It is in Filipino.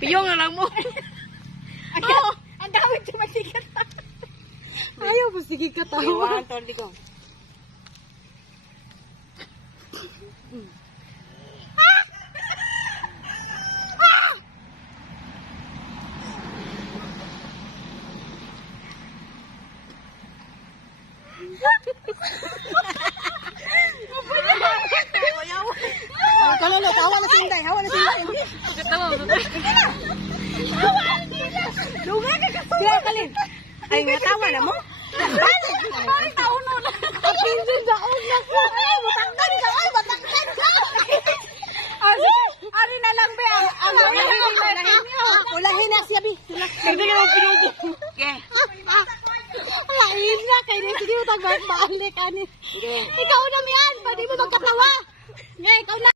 Piyong na lang mo. Ang dami tumatigat. Ayaw mo, sige katawa. Iwan, Tordi ko. Kalala, hawa na sinday, hawa na sinday. Katawa mo. Lunga ka kasi. Diya, kalin. Ay, natawa na mo? Ay, tauno na. Kapinsin daon na ko. Ay, matangkan ka, ay, matangkan ka. Ari na lang be. Ang Ulahin na siya, Bi. Hindi ka mo pinubo. Okay. Lain nga, kay Rin, sige mo tagbalik, balik, ani. Ikaw na, Mian, pwede mo magkatawa. Nga, ikaw na.